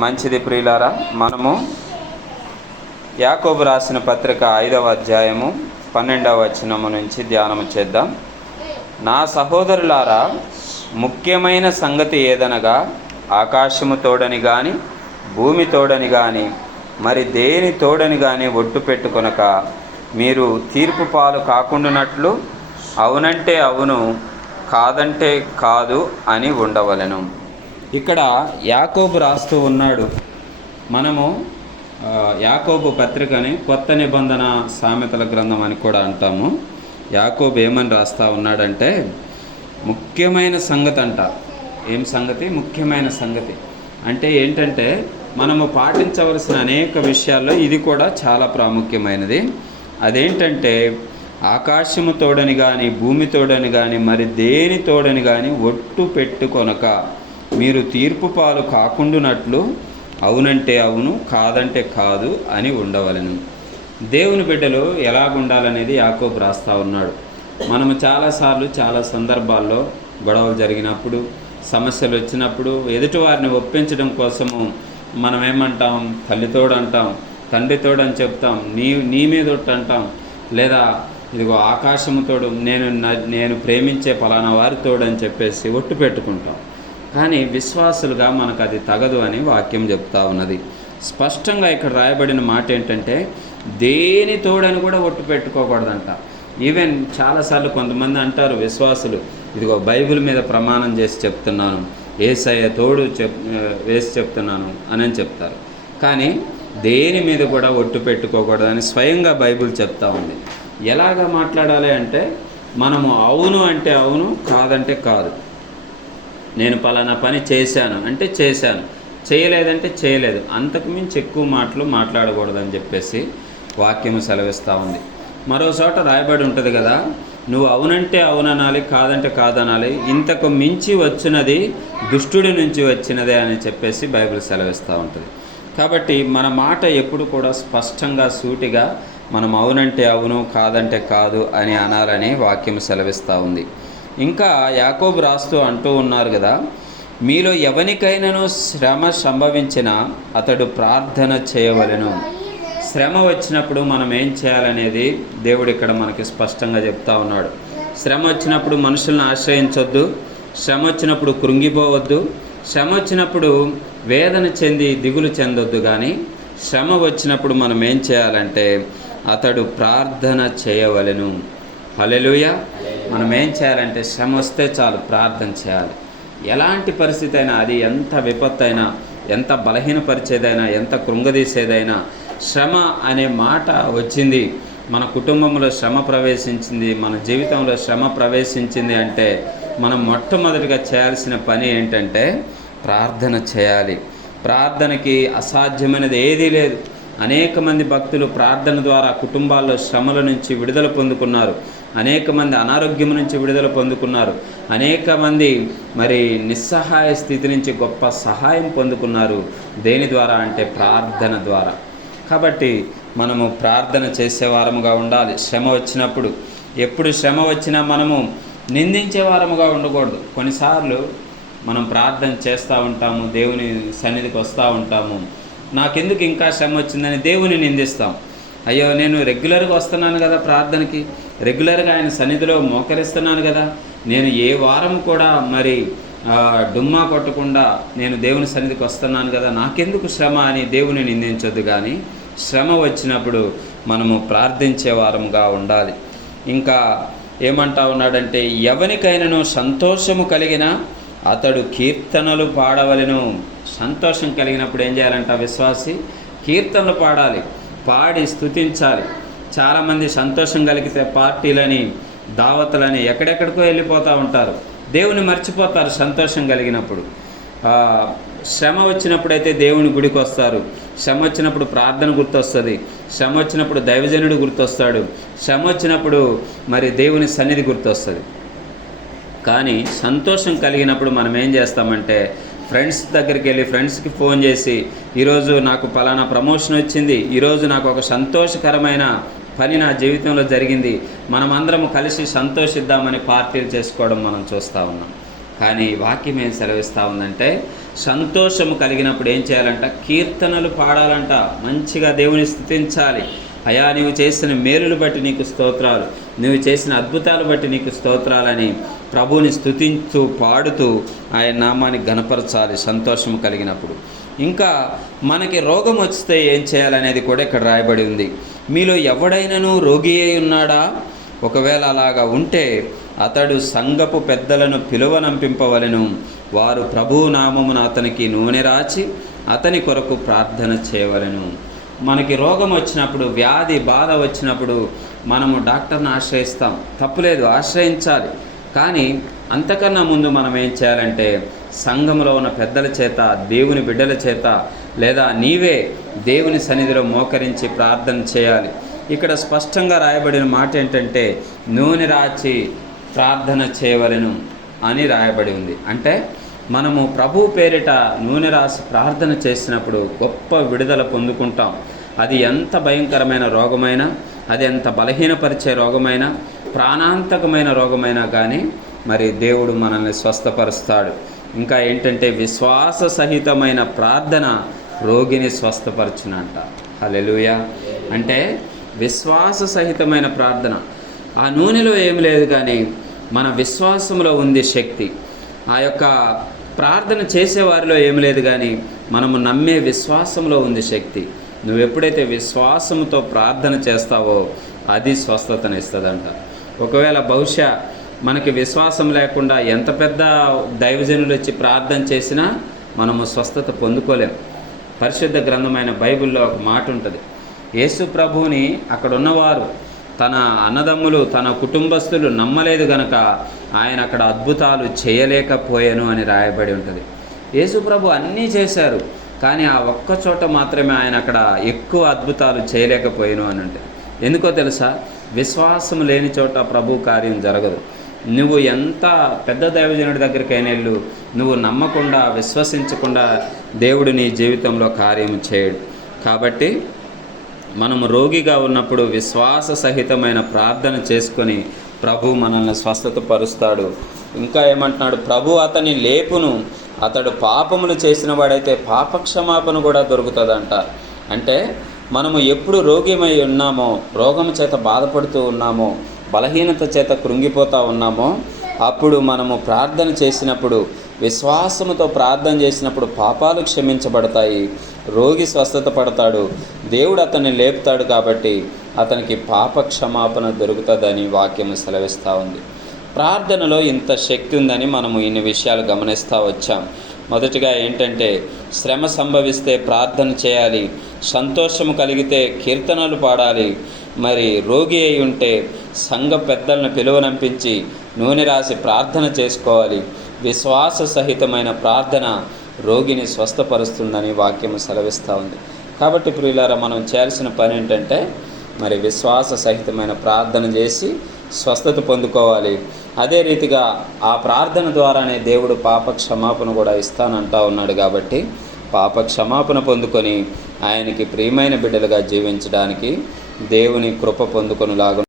మంచిది ప్రియులారా మనము యాకోబు రాసిన పత్రిక ఐదవ అధ్యాయము పన్నెండవ వచనము నుంచి ధ్యానము చేద్దాం. నా సహోదరులారా ముఖ్యమైన సంగతి ఏదనగా ఆకాశము తోడని కానీ భూమి తోడని కానీ మరి దేని తోడని కానీ ఒట్టు పెట్టుకొనక మీరు తీర్పు పాలు కాకుండానట్లు అవునంటే అవును కాదంటే కాదు అని ఉండవలెను. ఇక్కడ యాకోబు రాస్తూ ఉన్నాడు. మనము యాకోబు పత్రికని కొత్త నిబంధన సామెతల గ్రంథం అని కూడా అంటాము. యాకోబు ఏమని రాస్తా ఉన్నాడంటే ముఖ్యమైన సంగతి అంట ఏం సంగతి? ముఖ్యమైన సంగతి. అంటే ఏంటంటే మనము పాటించవలసిన అనేక విషయాల్లో ఇది కూడా చాలా ప్రాముఖ్యమైనది. అదేంటంటే ఆకాశము తోడని కానీ భూమి తోడని కానీ మరి దేని తోడని కానీ ఒట్టు పెట్టుకొనక మీరు తీర్పు పాలు కాకుండానట్లు అవునంటే అవును కాదంటే కాదు అని ఉండవలను. దేవుని బిడ్డలు ఎలాగుండాలనేది యాకోబ్ రాస్తా ఉన్నాడు. మనము చాలాసార్లు చాలా సందర్భాల్లో గొడవలు జరిగినప్పుడు సమస్యలు వచ్చినప్పుడు ఎదుటివారిని ఒప్పించడం కోసము మనం ఏమంటాం తల్లితోడు అంటాం తండ్రితోడు అని చెప్తాం నీ నీ మీద అంటాం లేదా ఇదిగో ఆకాశముతోడు నేను నేను ప్రేమించే పలానా వారితోడు అని చెప్పేసి ఒట్టు పెట్టుకుంటాం. కానీ విశ్వాసులుగా మనకు అది తగదు అని వాక్యం చెప్తా ఉన్నది. స్పష్టంగా ఇక్కడ రాయబడిన మాట ఏంటంటే దేని తోడని కూడా ఒట్టు పెట్టుకోకూడదంట. ఈవెన్ చాలాసార్లు కొంతమంది అంటారు విశ్వాసులు ఇదిగో బైబిల్ మీద ప్రమాణం చేసి చెప్తున్నాను ఏసయ్య తోడు చెప్ వేసి చెప్తున్నాను అని చెప్తారు. కానీ దేని మీద కూడా ఒట్టు పెట్టుకోకూడదని స్వయంగా బైబిల్ చెప్తా ఉంది. ఎలాగ మాట్లాడాలి అంటే మనము అవును అంటే అవును కాదంటే కాదు. నేను పలానా పని చేశాను అంటే చేశాను. చేయలేదంటే చేయలేదు. అంతకు మించి ఎక్కువ మాటలు మాట్లాడకూడదని చెప్పేసి వాక్యము సెలవిస్తూ ఉంది. మరో చోట రాయబడి ఉంటుంది కదా నువ్వు అవునంటే అవుననాలి కాదంటే కాదనాలి ఇంతకు మించి వచ్చినది దుష్టుడి నుంచి వచ్చినదే అని చెప్పేసి బైబిల్ సెలవిస్తూ ఉంటుంది. కాబట్టి మన మాట ఎప్పుడు కూడా స్పష్టంగా సూటిగా మనం అవునంటే అవును కాదంటే కాదు అని అనాలని వాక్యం సెలవిస్తూ ఉంది. ఇంకా యాకోబు రాస్తూ అంటూ ఉన్నారు కదా మీలో ఎవరికైనాను శ్రమ సంభవించిన అతడు ప్రార్థన చేయవలెను. శ్రమ వచ్చినప్పుడు మనం ఏం చేయాలనేది దేవుడు ఇక్కడ మనకి స్పష్టంగా చెప్తా ఉన్నాడు. శ్రమ వచ్చినప్పుడు మనుషులను ఆశ్రయించొద్దు శ్రమ వచ్చినప్పుడు కృంగిపోవద్దు శ్రమ వచ్చినప్పుడు వేదన చెంది దిగులు చెందొద్దు కానీ శ్రమ వచ్చినప్పుడు మనం ఏం చేయాలంటే అతడు ప్రార్థన చేయవలెను. హలెలుయ మనం ఏం చేయాలంటే శ్రమ వస్తే చాలు ప్రార్థన చేయాలి. ఎలాంటి పరిస్థితి అయినా అది ఎంత విపత్తు అయినా ఎంత బలహీనపరిచేదైనా ఎంత కృంగదీసేదైనా శ్రమ అనే మాట వచ్చింది. మన కుటుంబంలో శ్రమ ప్రవేశించింది మన జీవితంలో శ్రమ ప్రవేశించింది అంటే మనం మొట్టమొదటిగా చేయాల్సిన పని ఏంటంటే ప్రార్థన చేయాలి. ప్రార్థనకి అసాధ్యమైనది ఏదీ లేదు. అనేక మంది భక్తులు ప్రార్థన ద్వారా కుటుంబాల్లో శ్రమల నుంచి విడుదల పొందుకున్నారు. అనేక మంది అనారోగ్యం నుంచి విడుదల పొందుకున్నారు. అనేక మంది మరి నిస్సహాయ స్థితి నుంచి గొప్ప సహాయం పొందుకున్నారు. దేని ద్వారా అంటే ప్రార్థన ద్వారా. కాబట్టి మనము ప్రార్థన చేసేవారముగా ఉండాలి. శ్రమ వచ్చినప్పుడు. ఎప్పుడు శ్రమ వచ్చినా మనము నిందించే వారముగా ఉండకూడదు. కొన్నిసార్లు మనం ప్రార్థన చేస్తూ ఉంటాము. దేవుని సన్నిధికి వస్తూ ఉంటాము. నాకెందుకు ఇంకా శ్రమ వచ్చిందని దేవుని నిందిస్తాం. అయ్యో నేను రెగ్యులర్గా వస్తున్నాను కదా ప్రార్థనకి. రెగ్యులర్గా ఆయన సన్నిధిలో మోకరిస్తున్నాను కదా. నేను ఏ వారం కూడా మరి డుమ్మా కొట్టకుండా నేను దేవుని సన్నిధికి వస్తున్నాను కదా. నాకెందుకు శ్రమ అని దేవుని నిందించొద్దు కానీ శ్రమ వచ్చినప్పుడు మనము ప్రార్థించే వారముగా ఉండాలి. ఇంకా ఏమంటా ఉన్నాడంటే ఎవరికైనాను సంతోషము కలిగిన అతడు కీర్తనలు పాడవలను. సంతోషం కలిగినప్పుడు ఏం చేయాలంట విశ్వాసి? కీర్తనలు పాడాలి. పాడి స్తుతించాలి. చాలామంది సంతోషం కలిగితే పార్టీలని దావతులని ఎక్కడెక్కడికో వెళ్ళిపోతూ ఉంటారు. దేవుని మర్చిపోతారు సంతోషం కలిగినప్పుడు శ్రమ వచ్చినప్పుడైతే దేవుని గుడికి వస్తారు శ్రమ వచ్చినప్పుడు ప్రార్థన గుర్తొస్తుంది. శ్రమ వచ్చినప్పుడు దైవజనుడు గుర్తొస్తాడు. శ్రమ వచ్చినప్పుడు మరి దేవుని సన్నిధి గుర్తొస్తుంది. కానీ సంతోషం కలిగినప్పుడు మనం ఏం చేస్తామంటే ఫ్రెండ్స్ దగ్గరికి వెళ్ళి ఫ్రెండ్స్కి ఫోన్ చేసి ఈరోజు నాకు పలానా ప్రమోషన్ వచ్చింది. ఈరోజు నాకు ఒక సంతోషకరమైన పని నా జీవితంలో జరిగింది. మనమందరం కలిసి సంతోషిద్దామని పార్టీలు చేసుకోవడం మనం చూస్తూ ఉన్నాం. కానీ వాక్యం ఏం సెలవిస్తూ ఉందంటే సంతోషము కలిగినప్పుడు ఏం చేయాలంట? కీర్తనలు పాడాలంట. మంచిగా దేవుని స్థుతించాలి. అయా నువ్వు చేసిన మేలులు బట్టి నీకు స్తోత్రాలు. నువ్వు చేసిన అద్భుతాలు బట్టి నీకు స్తోత్రాలని ప్రభువుని స్థుతించు పాడుతూ ఆయన నామాన్ని గనపరచాలి సంతోషం కలిగినప్పుడు. ఇంకా మనకి రోగం వస్తే ఏం చేయాలనేది కూడా ఇక్కడ రాయబడి ఉంది. మీలో ఎవడైనను రోగి అయి ఉన్నాడా? ఒకవేళ అలాగా ఉంటే అతడు సంఘపు పెద్దలను పిలువనంపింపవలను. వారు ప్రభువు నామమున అతనికి నూనె రాచి అతని కొరకు ప్రార్థన చేయవలెను. మనకి రోగం వచ్చినప్పుడు వ్యాధి బాధ వచ్చినప్పుడు మనము డాక్టర్ని ఆశ్రయిస్తాం. తప్పులేదు ఆశ్రయించాలి. కానీ అంతకన్నా ముందు మనం ఏం చేయాలంటే సంఘంలో ఉన్న పెద్దల చేత దేవుని బిడ్డల చేత లేదా నీవే దేవుని సన్నిధిలో మోకరించి ప్రార్థన చేయాలి. ఇక్కడ స్పష్టంగా రాయబడిన మాట ఏంటంటే నూనె రాచి ప్రార్థన చేయవలెను అని రాయబడి ఉంది. అంటే మనము ప్రభు పేరిట నూనె రాసి ప్రార్థన చేసినప్పుడు గొప్ప విడుదల పొందుకుంటాం. అది ఎంత భయంకరమైన రోగమైనా అది ఎంత బలహీనపరిచే రోగమైనా ప్రాణాంతకమైన రోగమైనా కానీ మరి దేవుడు మనల్ని స్వస్థపరుస్తాడు. ఇంకా ఏంటంటే విశ్వాస సహితమైన ప్రార్థన రోగిని స్వస్థపరచునంట. హల్లెలూయా. అంటే విశ్వాస సహితమైన ప్రార్థన. ఆ నూనెలో ఏమి లేదు కానీ మన విశ్వాసంలో ఉంది శక్తి. ఆ యొక్క ప్రార్థన చేసేవారిలో ఏమి లేదు కానీ మనము నమ్మే విశ్వాసంలో ఉంది శక్తి. నువ్వు ఎప్పుడైతే విశ్వాసంతో ప్రార్థన చేస్తావో అది స్వస్థతనిస్తుందంట ఒకవేళ బహుశా మనకి విశ్వాసం లేకుండా ఎంత పెద్ద దైవజనులు వచ్చి ప్రార్థన చేసినా మనము స్వస్థత పొందుకోలేం. పరిశుద్ధ గ్రంథమైన బైబిల్లో ఒక మాట ఉంటుంది. యేసు ప్రభువుని అక్కడ ఉన్నవారు తన అన్నదమ్ములు తన కుటుంబస్తులు నమ్మలేదు గనక ఆయన అక్కడ అద్భుతాలు చేయలేకపోయాను అని రాయబడి ఉంటుంది. యేసు ప్రభు అన్నీ చేశారు కానీ ఆ ఒక్క చోట మాత్రమే ఆయన అక్కడ ఎక్కువ అద్భుతాలు చేయలేకపోయాను అని అంటే. ఎందుకో తెలుసా? విశ్వాసం లేని చోట ప్రభు కార్యం జరగదు. నువ్వు ఎంత పెద్ద దైవజనుడి దగ్గరికైనా వెళ్ళు. నువ్వు నమ్మకుండా విశ్వసించకుండా దేవుడు నీ జీవితంలో కార్యం చేయడు. కాబట్టి మనము రోగిగా ఉన్నప్పుడు విశ్వాస సహితమైన ప్రార్థన చేసుకొని ప్రభు మనల్ని స్వస్థత పరుస్తాడు ఇంకా ఏమంటున్నాడు? ప్రభు అతని లేపును అతడు పాపములు చేసిన వాడైతే పాపక్షమాపణ కూడా దొరుకుతుందంట. అంటే మనము ఎప్పుడు రోగిమై ఉన్నామో రోగం చేత బాధపడుతూ ఉన్నామో బలహీనత చేత కృంగిపోతూ ఉన్నామో అప్పుడు మనము ప్రార్థన చేసినప్పుడు విశ్వాసముతో ప్రార్థన చేసినప్పుడు పాపాలు క్షమించబడతాయి రోగి స్వస్థత పడతాడు దేవుడు అతన్ని లేపుతాడు కాబట్టి అతనికి పాప క్షమాపణ దొరుకుతుందని వాక్యం సెలవిస్తూ ఉంది. ప్రార్థనలో ఇంత శక్తి ఉందని మనము ఇన్ని విషయాలు గమనిస్తూ వచ్చాం. మొదటిగా ఏంటంటే శ్రమ సంభవిస్తే ప్రార్థన చేయాలి సంతోషము కలిగితే కీర్తనలు పాడాలి మరి రోగి అయి ఉంటే సంఘ పెద్దలను పిలువనంపించి నూనె రాసి ప్రార్థన చేసుకోవాలి. విశ్వాస సహితమైన ప్రార్థన రోగిని స్వస్థపరుస్తుందని వాక్యం సెలవిస్తూ ఉంది. కాబట్టి ప్రియులారా మనం చేయాల్సిన పని ఏంటంటే మరి విశ్వాస సహితమైన ప్రార్థన చేసి స్వస్థత పొందుకోవాలి. అదే రీతిగా ఆ ప్రార్థన ద్వారానే దేవుడు పాప క్షమాపణ కూడా ఇస్తానంటా ఉన్నాడు కాబట్టి పాప క్షమాపణ పొందుకొని ఆయనకి ప్రియమైన బిడ్డలుగా జీవించడానికి దేవుని కృప పొందుకొనిలాగా